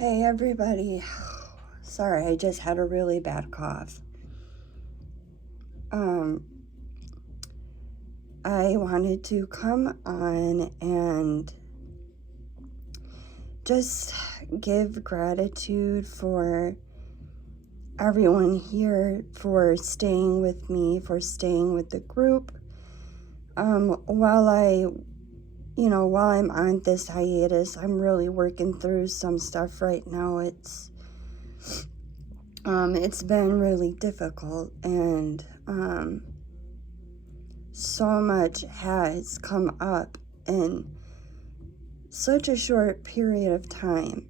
Hey everybody, sorry, I just had a really bad cough. I wanted to come on and just give gratitude for everyone here, for staying with me, for staying with the group. While I'm on this hiatus, I'm really working through some stuff right now. It's been really difficult, and so much has come up in such a short period of time.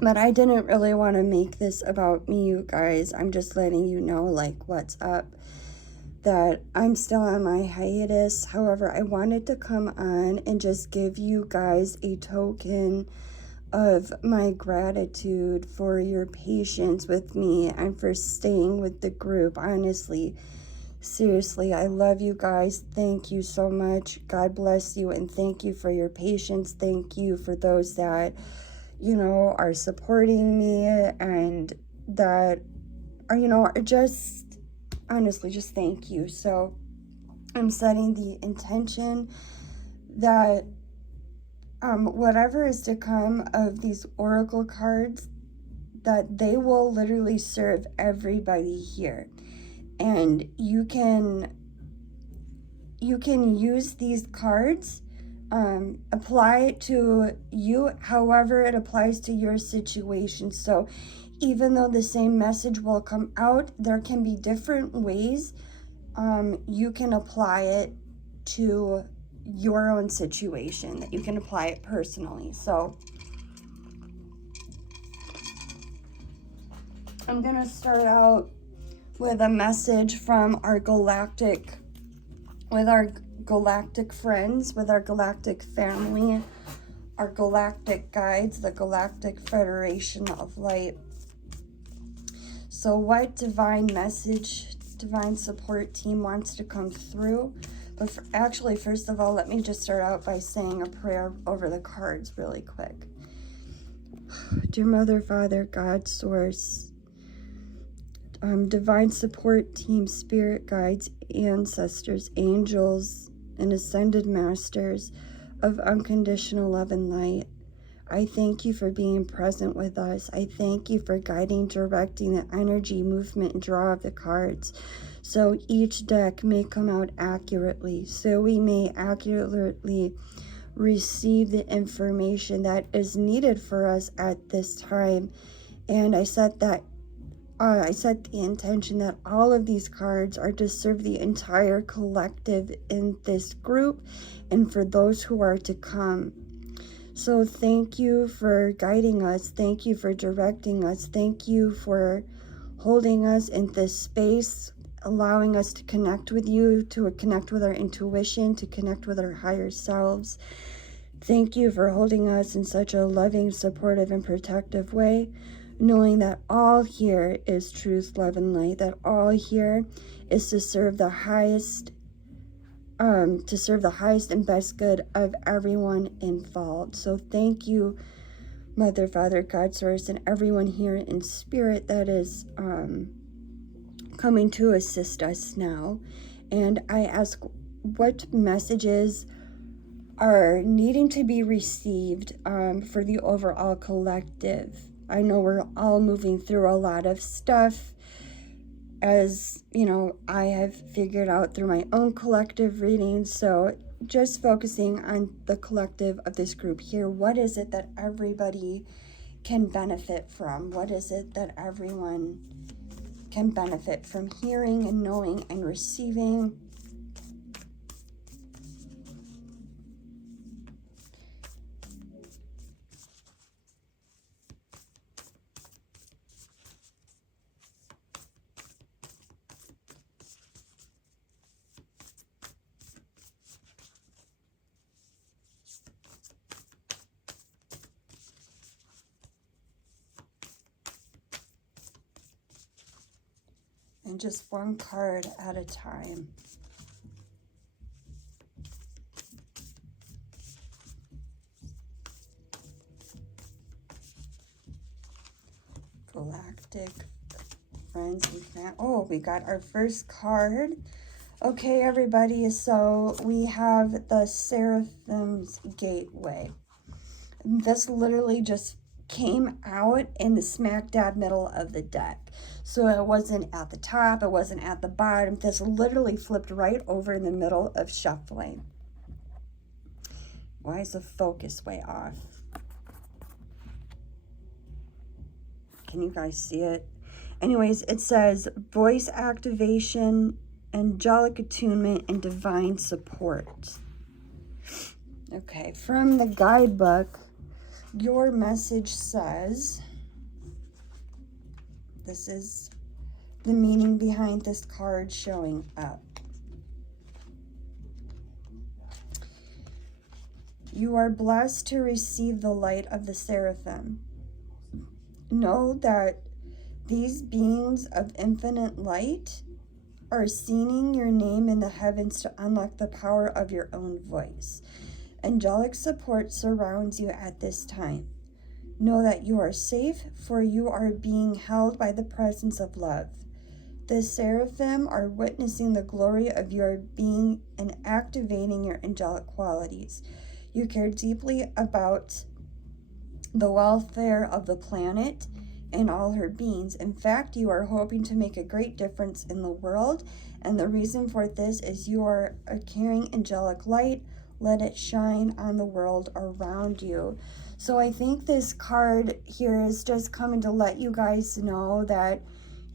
But I didn't really want to make this about me, you guys. I'm just letting you know, like, what's up, that I'm still on my hiatus. However, I wanted to come on and just give you guys a token of my gratitude for your patience with me and for staying with the group. Honestly, seriously, I love you guys. Thank you so much. God bless you, and thank you for your patience. Thank you for those that, are supporting me and that are just, honestly, just thank you. So I'm setting the intention that whatever is to come of these oracle cards, that they will literally serve everybody here. And you can use these cards, apply it to you however it applies to your situation. So even though the same message will come out, there can be different ways you can apply it to your own situation, that you can apply it personally. So I'm gonna start out with a message from our galactic friends, with our galactic family, our galactic guides, the Galactic Federation of Light. So what divine message, divine support team wants to come through? But first of all, let me just start out by saying a prayer over the cards really quick. Dear Mother, Father, God, Source, divine support team, spirit guides, ancestors, angels, and ascended masters of unconditional love and light, I thank you for being present with us. I thank you for guiding, directing the energy, movement, and draw of the cards, so each deck may come out accurately, so we may accurately receive the information that is needed for us at this time. And I set the intention that all of these cards are to serve the entire collective in this group and for those who are to come. So thank you for guiding us. Thank you for directing us. Thank you for holding us in this space, allowing us to connect with you, to connect with our intuition, to connect with our higher selves. Thank you for holding us in such a loving, supportive, and protective way, knowing that all here is truth, love, and light, that all here is to serve the highest and best good of everyone involved. So thank you, Mother, Father, God, Source, and everyone here in spirit that is coming to assist us now. And I ask what messages are needing to be received for the overall collective. I know we're all moving through a lot of stuff, as I have figured out through my own collective readings. So just focusing on the collective of this group here, what is it that everybody can benefit from? What is it that everyone can benefit from hearing and knowing and receiving? And just one card at a time. galactic friends and family. Oh, we got our first card. Okay, everybody, so we have the Seraphim's Gateway. This literally just came out in the smack dab middle of the deck. So it wasn't at the top, it wasn't at the bottom. This literally flipped right over in the middle of shuffling. Why is the focus way off? Can you guys see it? Anyways, it says voice activation, angelic attunement, and divine support. Okay, from the guidebook, your message says, this is the meaning behind this card showing up. You are blessed to receive the light of the seraphim. Know that these beings of infinite light are singing your name in the heavens to unlock the power of your own voice. Angelic support surrounds you at this time. Know that you are safe, for you are being held by the presence of love. The seraphim are witnessing the glory of your being and activating your angelic qualities. You care deeply about the welfare of the planet and all her beings. In fact, you are hoping to make a great difference in the world, and the reason for this is you are carrying angelic light. Let it shine on the world around you. So I think this card here is just coming to let you guys know that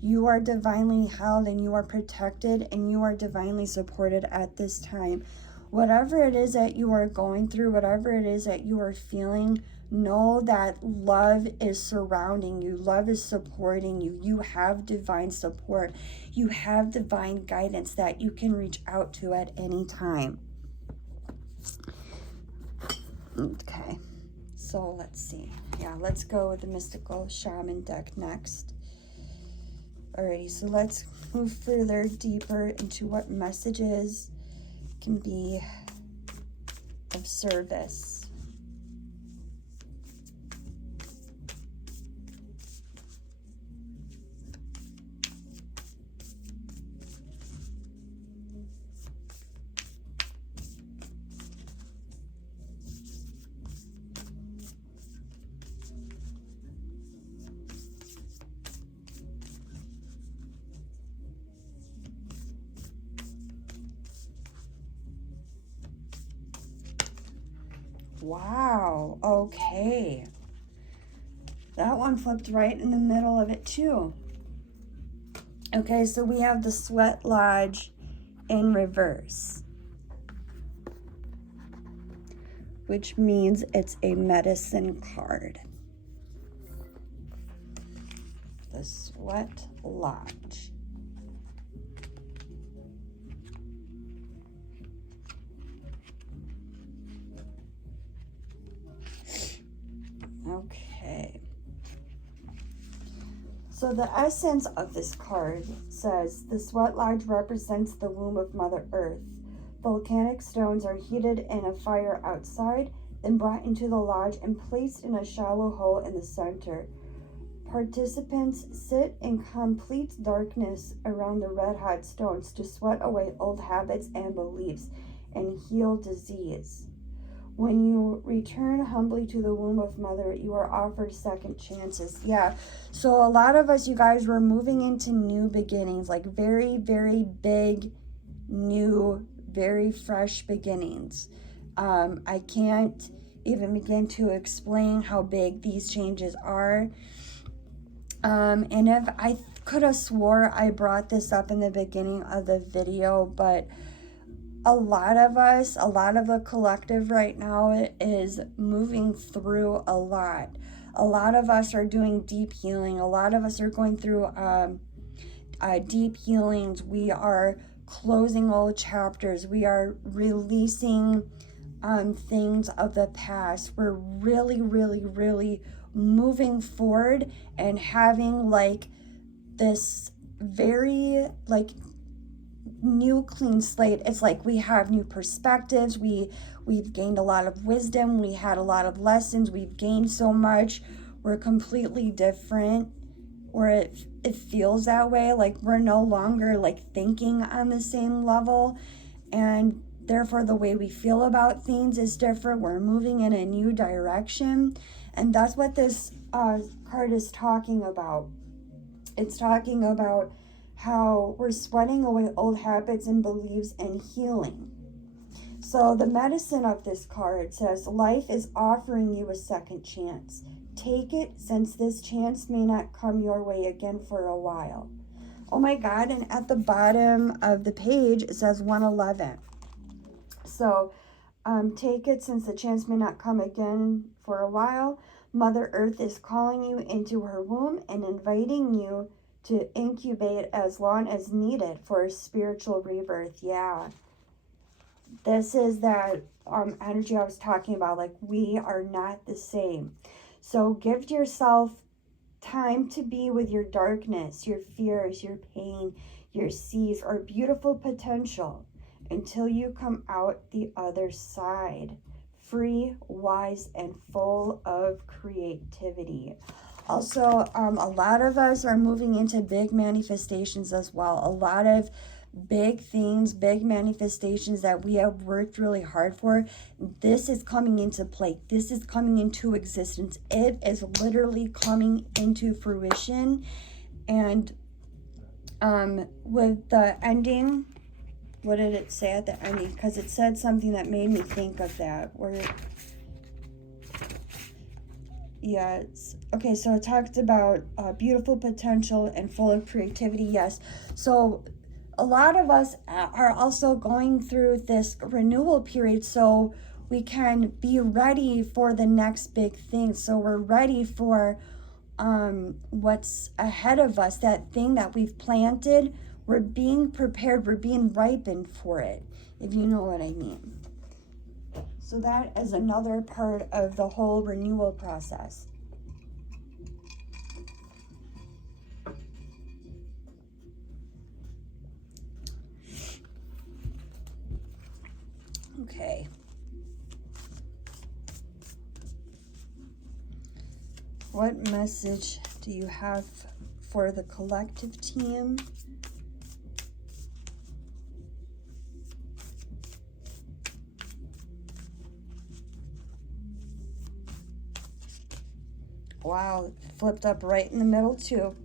you are divinely held and you are protected and you are divinely supported at this time. Whatever it is that you are going through, whatever it is that you are feeling, know that love is surrounding you. Love is supporting you. You have divine support. You have divine guidance that you can reach out to at any time. Okay, so let's see. Yeah, let's go with the Mystical Shaman deck next. Alrighty, so let's move further, deeper into what messages can be of service. Wow, okay. That one flipped right in the middle of it too. Okay, so we have the Sweat Lodge in reverse, which means it's a medicine card. The Sweat Lodge. Okay. So the essence of this card says, the Sweat Lodge represents the womb of Mother Earth. Volcanic stones are heated in a fire outside, then brought into the lodge and placed in a shallow hole in the center. Participants sit in complete darkness around the red-hot stones to sweat away old habits and beliefs and heal disease. When you return humbly to the womb of Mother, you are offered second chances. Yeah, so a lot of us, you guys, were moving into new beginnings, like very, very big, new, very fresh beginnings. I can't even begin to explain how big these changes are. And if I could have swore I brought this up in the beginning of the video, but a lot of us, a lot of the collective right now is moving through a lot. A lot of us are doing deep healing. A lot of us are going through deep healings. We are closing old chapters. We are releasing things of the past. We're really, really, really moving forward and having like this very like new clean slate. It's like we have new perspectives. We've gained a lot of wisdom. We had a lot of lessons. We've gained so much. We're completely different. where it feels that way, like we're no longer like thinking on the same level, and therefore the way we feel about things is different. We're moving in a new direction, and that's what this card is talking about. It's talking about how we're sweating away old habits and beliefs and healing. So the medicine of this card says, life is offering you a second chance. Take it, since this chance may not come your way again for a while. Oh my God, and at the bottom of the page, it says 111. So take it, since the chance may not come again for a while. Mother Earth is calling you into her womb and inviting you to incubate as long as needed for a spiritual rebirth. Yeah. This is that energy I was talking about. Like, we are not the same. So give yourself time to be with your darkness, your fears, your pain, your seeds, or beautiful potential until you come out the other side, free, wise, and full of creativity. Also, a lot of us are moving into big manifestations as well. A lot of big things, big manifestations that we have worked really hard for. This is coming into play. This is coming into existence. It is literally coming into fruition. And with the ending, what did it say at the ending? Because it said something that made me think of that. Where, yeah, it's okay. So it talked about beautiful potential and full of creativity. Yes. So a lot of us are also going through this renewal period, so we can be ready for the next big thing. So we're ready for what's ahead of us, that thing that we've planted. We're being prepared, we're being ripened for it, if you know what I mean. So that is another part of the whole renewal process. Okay. What message do you have for the collective team? Wow, flipped up right in the middle too.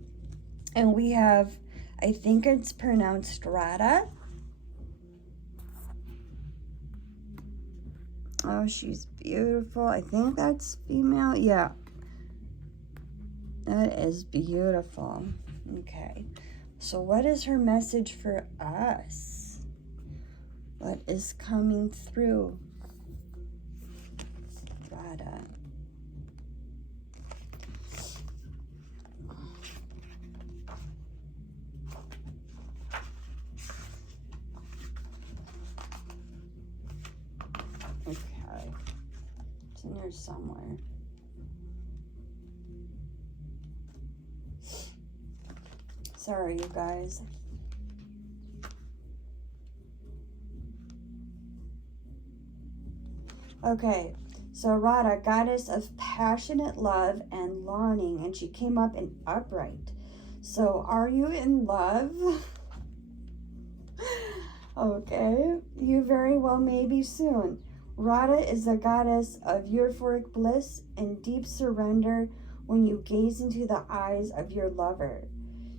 And we have, I think it's pronounced Rada. Oh, she's beautiful. I think that's female. Yeah. That is beautiful. Okay. So what is her message for us? What is coming through? Rada. Okay. It's in here somewhere. Sorry, you guys. Okay, so Rada, goddess of passionate love and longing, and she came up in upright. So are you in love? Okay, you very well may be soon. Rada is the goddess of euphoric bliss and deep surrender when you gaze into the eyes of your lover.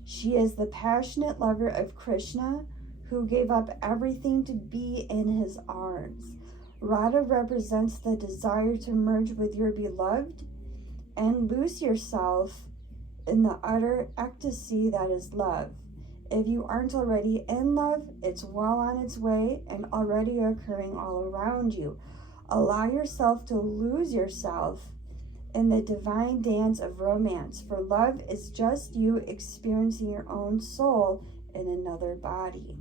She is the passionate lover of Krishna, who gave up everything to be in his arms. Rada represents the desire to merge with your beloved and lose yourself in the utter ecstasy that is love. If you aren't already in love, it's well on its way and already occurring all around you. Allow yourself to lose yourself in the divine dance of romance, for love is just you experiencing your own soul in another body.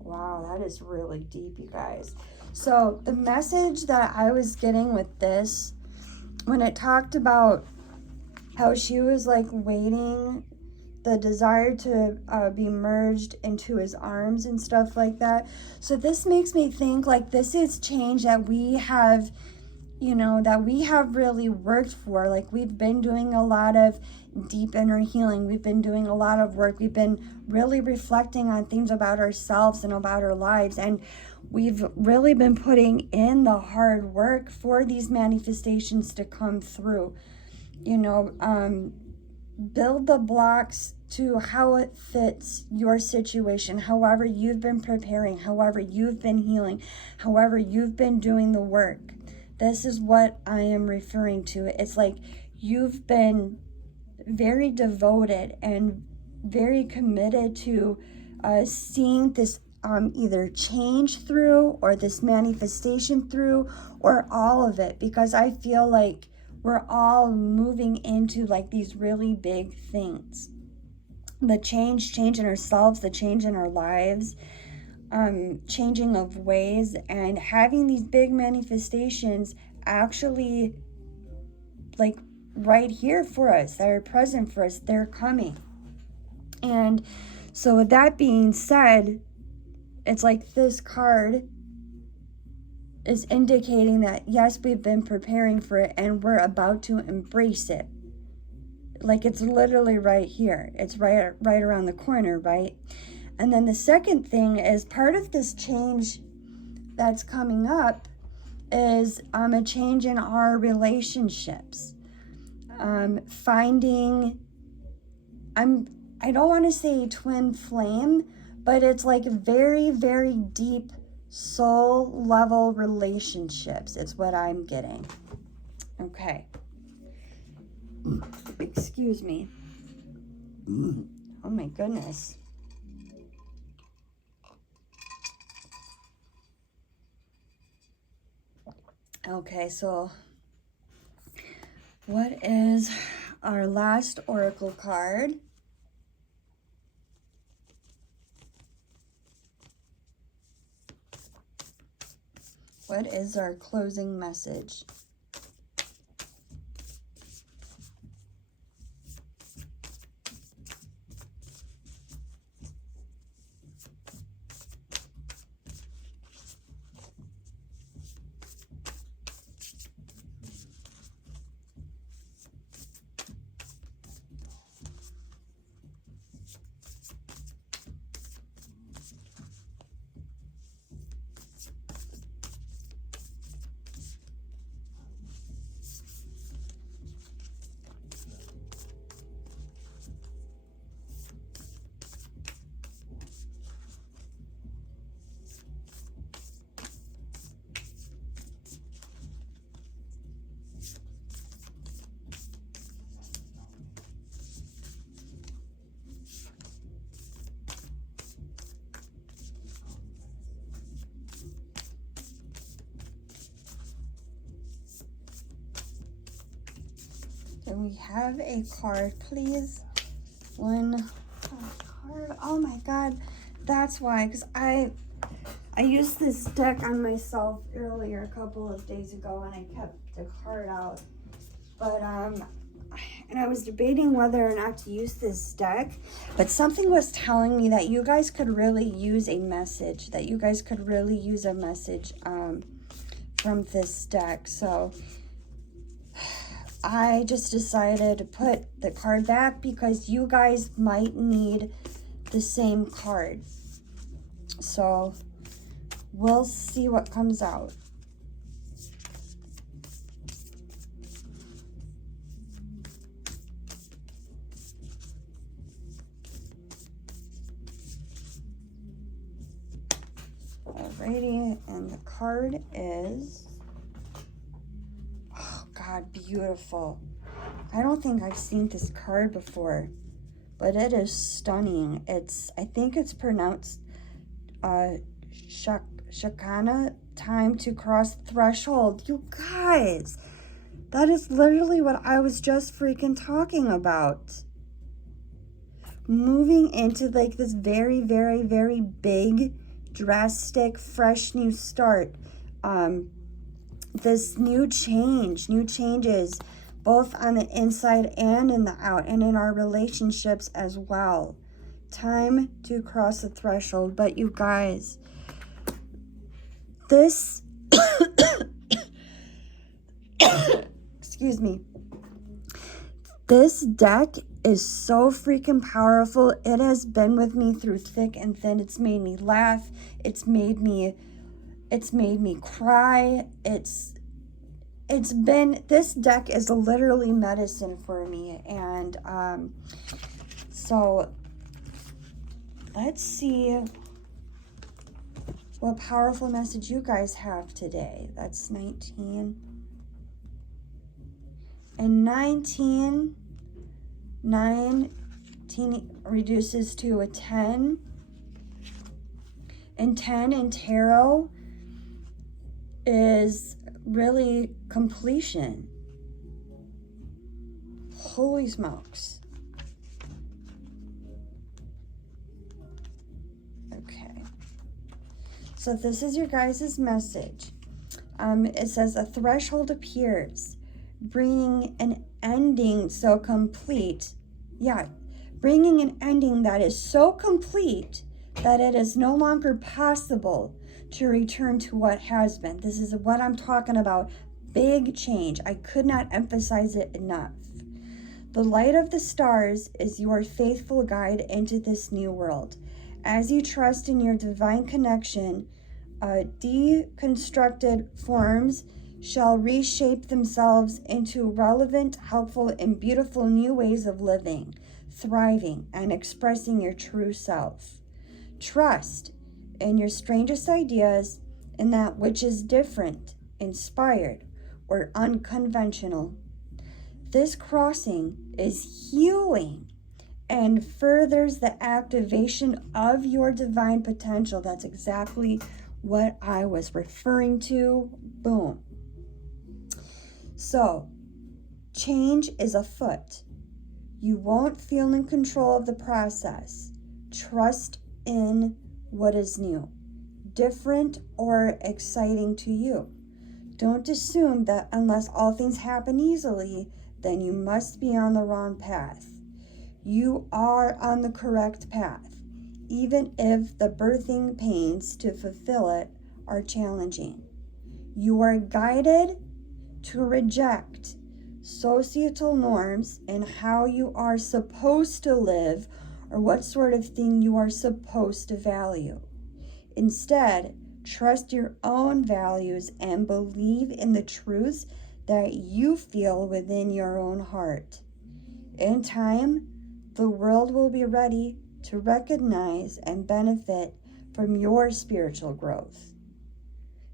Wow, that is really deep, you guys. So the message that I was getting with this, when it talked about how she was like waiting, the desire to be merged into his arms and stuff like that. So this makes me think like this is change that we have you know, that we have really worked for. Like, we've been doing a lot of deep inner healing. We've been doing a lot of work. We've been really reflecting on things about ourselves and about our lives. And we've really been putting in the hard work for these manifestations to come through. You know, build the blocks to how it fits your situation, however you've been preparing, however you've been healing, however you've been doing the work. This is what I am referring to. It's like you've been very devoted and very committed to seeing this either change through, or this manifestation through, or all of it, because I feel like we're all moving into like these really big things. The change in ourselves, the change in our lives, changing of ways, and having these big manifestations actually like right here for us, that are present for us. They're coming. And so with that being said, it's like this card is indicating that yes, we've been preparing for it and we're about to embrace it. Like, it's literally right here. It's right around the corner, right? And then the second thing is, part of this change that's coming up is a change in our relationships. Finding, I don't want to say twin flame, but it's like very, very deep soul level relationships. It's what I'm getting. Okay. Excuse me. Oh my goodness. Okay, so what is our last oracle card? What is our closing message? Can we have a card, please? One card. Oh my God, that's why. Because I used this deck on myself earlier, a couple of days ago, and I kept the card out. But and I was debating whether or not to use this deck, but something was telling me that you guys could really use a message. That you guys could really use a message from this deck. So I just decided to put the card back because you guys might need the same card. So we'll see what comes out. Alrighty, and the card is, oh God, beautiful. I don't think I've seen this card before, but it is stunning. I think it's pronounced Shakana, time to cross threshold. You guys, that is literally what I was just freaking talking about. Moving into like this very, very, very big, drastic, fresh new start. This new changes, both on the inside and in the out, and in our relationships as well. Time to cross the threshold. But you guys, this Excuse me. This deck is so freaking powerful. It has been with me through thick and thin. It's made me laugh. It's made me cry. This deck is literally medicine for me. And so let's see what powerful message you guys have today. That's 19. And 19 reduces to a 10. And 10 in tarot is really completion. Holy smokes. Okay. So this is your guys' message. It says a threshold appears, bringing an ending so complete. Yeah, bringing an ending that is so complete that it is no longer possible to return to what has been. This is what I'm talking about. Big change. I could not emphasize it enough. The light of the stars is your faithful guide into this new world. As you trust in your divine connection, deconstructed forms shall reshape themselves into relevant, helpful, and beautiful new ways of living, thriving, and expressing your true self. Trust in your strangest ideas, in that which is different, inspired, or unconventional. This crossing is healing and furthers the activation of your divine potential. That's exactly what I was referring to. Boom. So, change is afoot. You won't feel in control of the process. Trust in what is new, different, or exciting to you. Don't assume that unless all things happen easily, then you must be on the wrong path. You are on the correct path, even if the birthing pains to fulfill it are challenging. You are guided to reject societal norms and how you are supposed to live or what sort of thing you are supposed to value. Instead, trust your own values and believe in the truths that you feel within your own heart. In time, the world will be ready to recognize and benefit from your spiritual growth.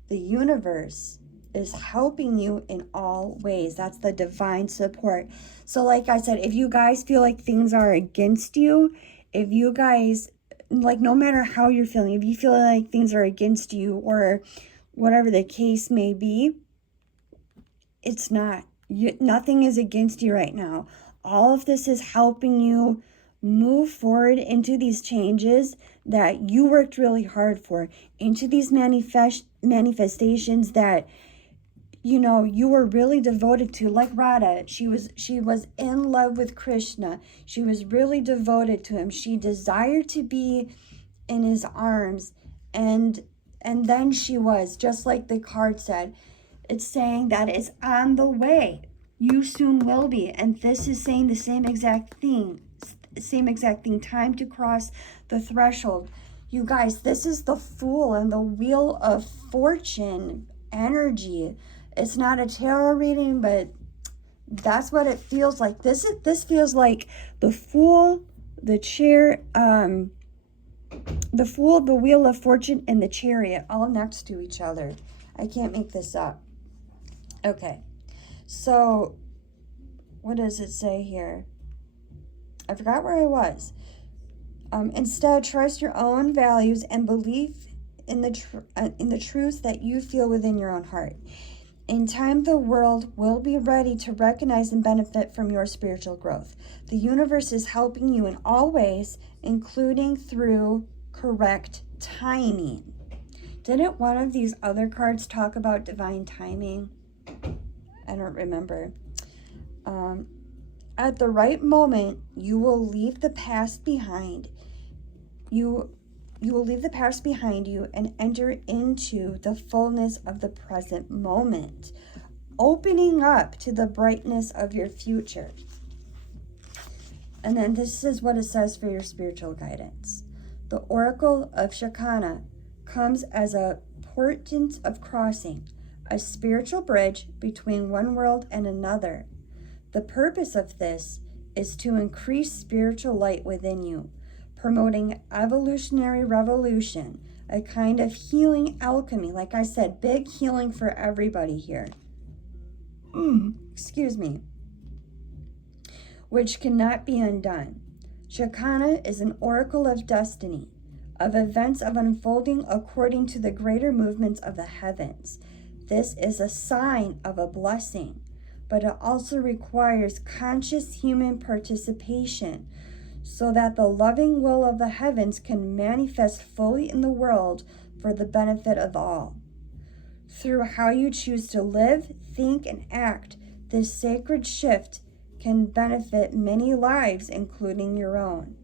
The universe is helping you in all ways. That's the divine support. So like I said, if you guys feel like things are against you, if you guys, like, no matter how you're feeling, if you feel like things are against you or whatever the case may be, it's not. Nothing is against you right now. All of this is helping you move forward into these changes that you worked really hard for, into these manifestations that you were really devoted to. Like Radha, she was in love with Krishna. She was really devoted to him. She desired to be in his arms, and then she was, just like the card said, it's saying that it's on the way. You soon will be. And this is saying the same exact thing. Time to cross the threshold. You guys, this is the Fool and the Wheel of Fortune energy. It's not a tarot reading, but that's what it feels like. This feels like the Fool, the chair, the Fool, the Wheel of Fortune, and the Chariot all next to each other. I can't make this up. Okay, so what does it say here? I forgot where I was. Instead, trust your own values and believe in the truths that you feel within your own heart. In time, the world will be ready to recognize and benefit from your spiritual growth. The universe is helping you in all ways, including through correct timing. Didn't one of these other cards talk about divine timing? I don't remember. At the right moment, you will leave the past behind. You will leave the past behind you and enter into the fullness of the present moment. opening up to the brightness of your future. And then this is what it says for your spiritual guidance. The Oracle of Shakana comes as a portent of crossing, a spiritual bridge between one world and another. The purpose of this is to increase spiritual light within you, promoting evolutionary revolution, a kind of healing alchemy. Like I said, big healing for everybody here. Excuse me. Which cannot be undone. Shakana is an oracle of destiny, of events of unfolding according to the greater movements of the heavens. This is a sign of a blessing, but it also requires conscious human participation so that the loving will of the heavens can manifest fully in the world for the benefit of all. Through how you choose to live, think, and act, this sacred shift can benefit many lives, including your own.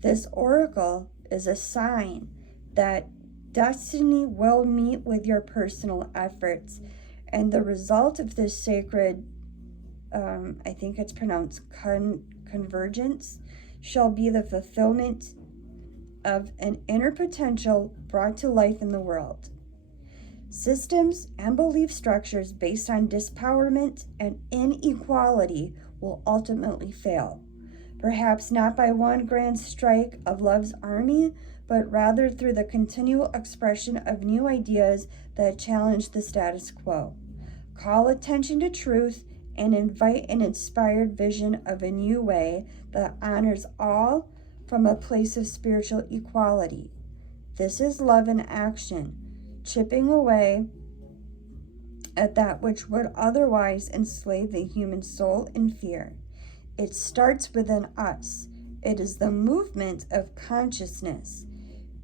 This oracle is a sign that destiny will meet with your personal efforts, and the result of this sacred, I think it's pronounced convergence, shall be the fulfillment of an inner potential brought to life in the world. Systems and belief structures based on disempowerment and inequality will ultimately fail, perhaps not by one grand strike of love's army, but rather through the continual expression of new ideas that challenge the status quo. Call attention to truth and invite an inspired vision of a new way that honors all from a place of spiritual equality. This is love in action, chipping away at that which would otherwise enslave the human soul in fear. It starts within us. It is the movement of consciousness,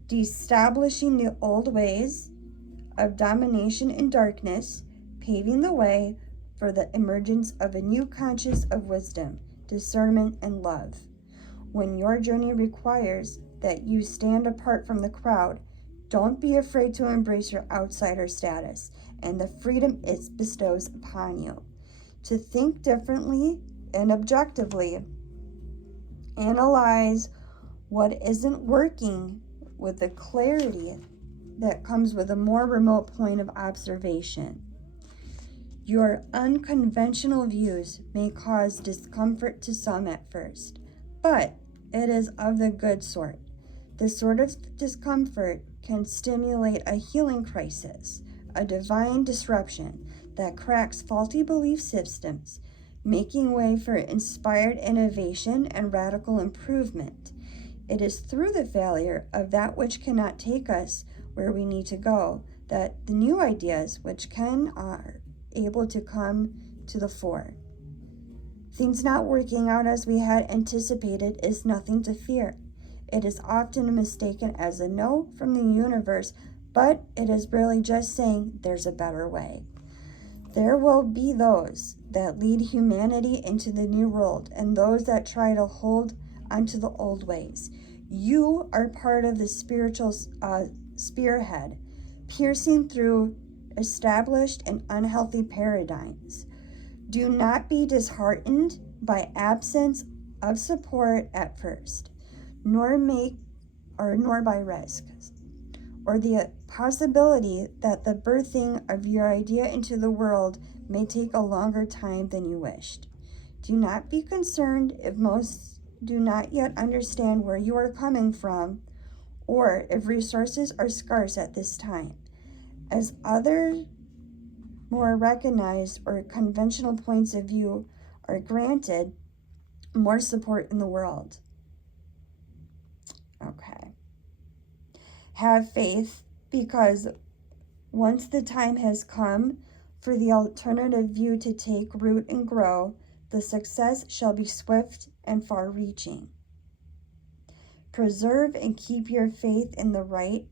de-establishing the old ways of domination and darkness, paving the way for the emergence of a new conscious of wisdom, discernment, and love. When your journey requires that you stand apart from the crowd, don't be afraid to embrace your outsider status and the freedom it bestows upon you. To think differently and objectively, analyze what isn't working with the clarity that comes with a more remote point of observation. Your unconventional views may cause discomfort to some at first, but it is of the good sort. This sort of discomfort can stimulate a healing crisis, a divine disruption that cracks faulty belief systems, making way for inspired innovation and radical improvement. It is through the failure of that which cannot take us where we need to go that the new ideas which can are able to come to the fore. Things not working out as we had anticipated is nothing to fear. It is often mistaken as a no from the universe, but it is really just saying there's a better way. There will be those that lead humanity into the new world and those that try to hold onto the old ways. You are part of the spiritual spearhead, piercing through established and unhealthy paradigms. Do not be disheartened by absence of support at first, nor by risks, or the possibility that the birthing of your idea into the world may take a longer time than you wished. Do not be concerned if most do not yet understand where you are coming from, or if resources are scarce at this time. As other more recognized or conventional points of view are granted more support in the world. Okay. Have faith, because once the time has come for the alternative view to take root and grow, the success shall be swift and far-reaching. Preserve and keep your faith in the right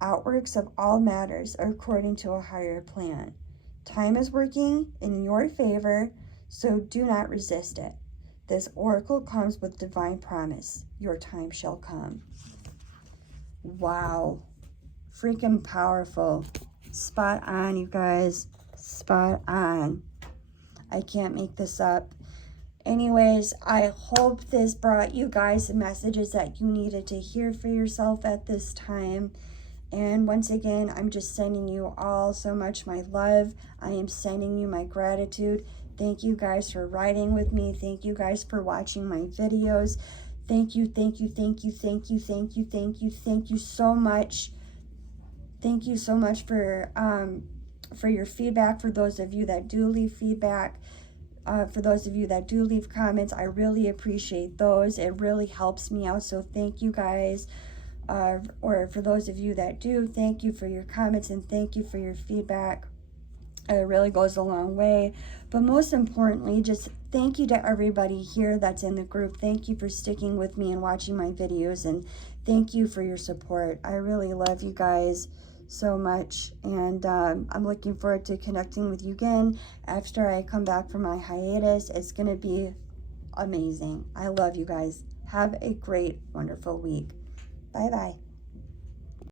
outworks of all matters according to a higher plan. Time is working in your favor, so do not resist it. This oracle comes with divine promise. Your time shall come. Wow. Freaking powerful. Spot on, you guys. Spot on. I can't make this up. Anyways, I hope this brought you guys the messages that you needed to hear for yourself at this time. And once again, I'm just sending you all so much my love. I am sending you my gratitude. Thank you guys for riding with me. Thank you guys for watching my videos. Thank you, thank you, thank you, thank you, thank you, thank you, thank you so much. Thank you so much for your feedback. For those of you that do leave feedback, for those of you that do leave comments, I really appreciate those. It really helps me out. So thank you guys. Or for those of you that do, thank you for your comments and thank you for your feedback. It really goes a long way. But most importantly, just thank you to everybody here that's in the group. Thank you for sticking with me and watching my videos, and thank you for your support. I really love you guys so much, and I'm looking forward to connecting with you again after I come back from my hiatus. It's going to be amazing. I love you guys. Have a great, wonderful week. Bye-bye.